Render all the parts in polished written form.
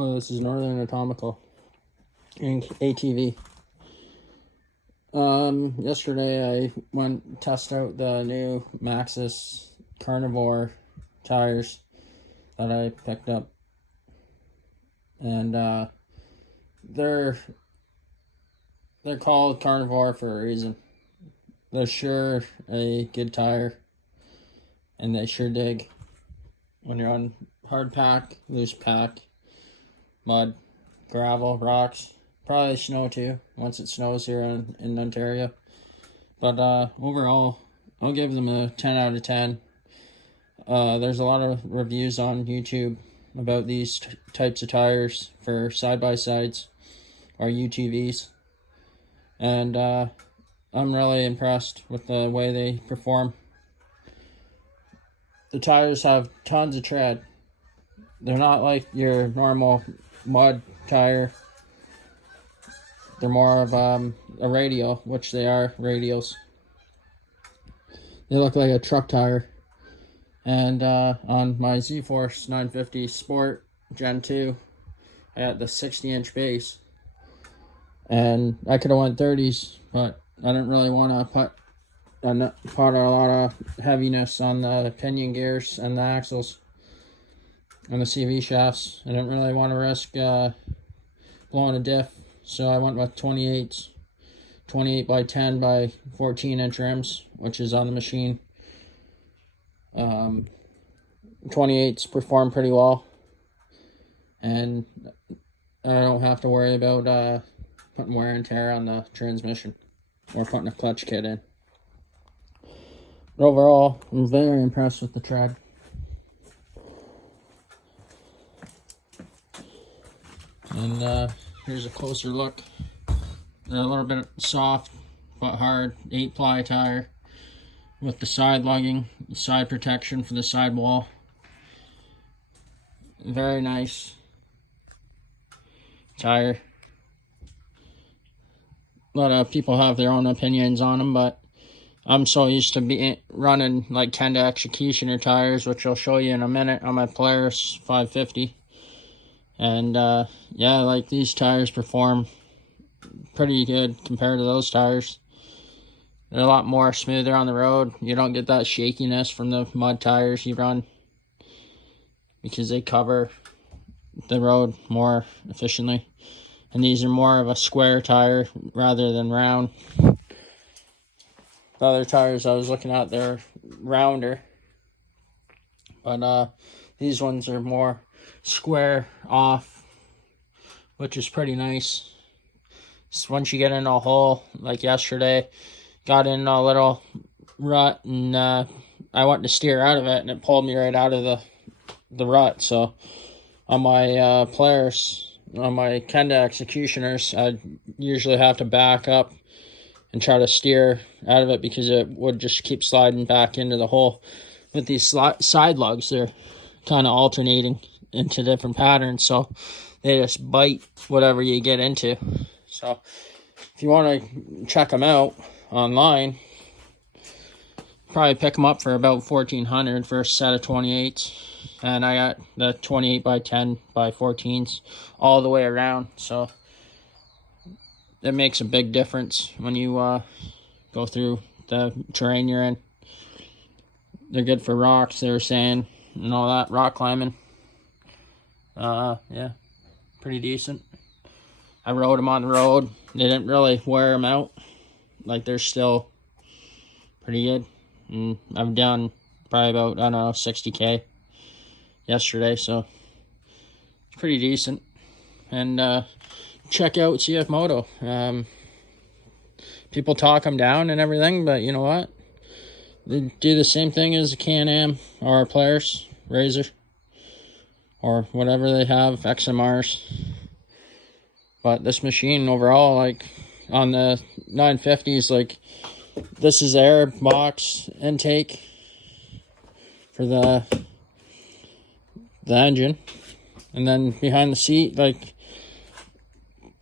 Oh, this is Northern Atomical and ATV. Yesterday I went to test out the new Maxxis Carnivore tires that I picked up, and they're called Carnivore for a reason. They're sure a good tire, and they sure dig when you're on hard pack, loose pack, mud, gravel, rocks, probably snow too, once it snows here in Ontario. But overall, I'll give them a 10 out of 10. There's a lot of reviews on YouTube about these types of tires for side-by-sides or UTVs. And I'm really impressed with the way they perform. The tires have tons of tread. They're not like your normal mud tire. They're more of a radial, which they are radials. They look like a truck tire. And on my zforce 950 Sport Gen 2, I got the 60-inch base. And I could have went 30s, but I didn't really want to put a lot of heaviness on the pinion gears and the axles and the CV shafts. I didn't really want to risk blowing a diff, so I went with 28s, 28 by 10 by 14-inch rims, which is on the machine. 28s perform pretty well, and I don't have to worry about putting wear and tear on the transmission or putting a clutch kit in. But overall, I'm very impressed with the tread. And here's a closer look. They're a little bit soft but hard 8-ply tire with the side lugging, side protection for the sidewall. Very nice tire. A lot of people have their own opinions on them, but I'm so used to running like Kenda Executioner tires, which I'll show you in a minute, on my Polaris 550. And yeah, like these tires perform pretty good compared to those tires. They're a lot more smoother on the road. You don't get that shakiness from the mud tires you run because they cover the road more efficiently. And these are more of a square tire rather than round. The other tires I was looking at, they're rounder. But these ones are more square off, which is pretty nice. So once you get in a hole, like yesterday, got in a little rut, and I went to steer out of it, and it pulled me right out of the rut. So on my Polaris, on my Kenda Executioners, I usually have to back up and try to steer out of it because it would just keep sliding back into the hole. With these side lugs, they're kind of alternating into different patterns, so they just bite whatever you get into. So if you want to check them out online, probably pick them up for about $1,400 for a set of 28s. And I got the 28 by 10 by 14s all the way around, so it makes a big difference when you go through the terrain you're in. They're good for rocks, they were saying, and all that, rock climbing. Yeah, pretty decent. I rode them on the road. They didn't really wear them out. Like, they're still pretty good. And I've done probably about, I don't know, 60K yesterday, so it's pretty decent. And check out CF Moto. People talk them down and everything, but you know what? They do the same thing as a Can-Am or a Polaris, Razor, or whatever they have, XMRs. But this machine overall, like on the 950s, like this is air box intake for the engine, and then behind the seat, like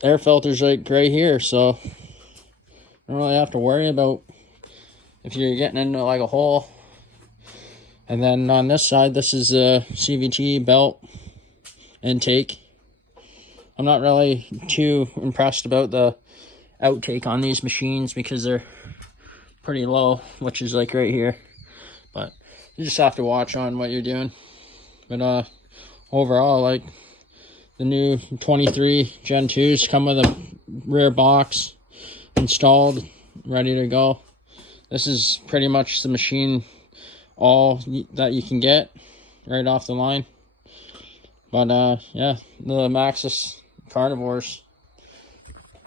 air filters like right here, so you don't really have to worry about if you're getting into like a hole. And then on this side, this is a CVT belt intake I'm not really too impressed about the outtake on these machines because they're pretty low, which is like right here. But you just have to watch on what you're doing. But overall, like, the new 23 Gen 2s come with a rear box installed, ready to go. This is pretty much the machine all that you can get right off the line. But yeah, the Maxxis Carnivores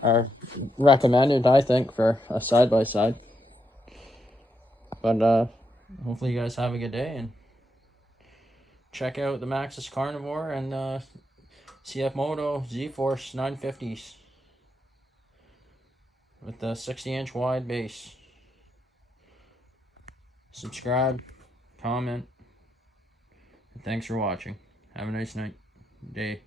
are recommended, I think, for a side-by-side. But hopefully you guys have a good day, and check out the Maxxis Carnivore and CF Moto zforce 950s with the 60-inch wide base. Subscribe, comment, and thanks for watching. Have a nice night, day.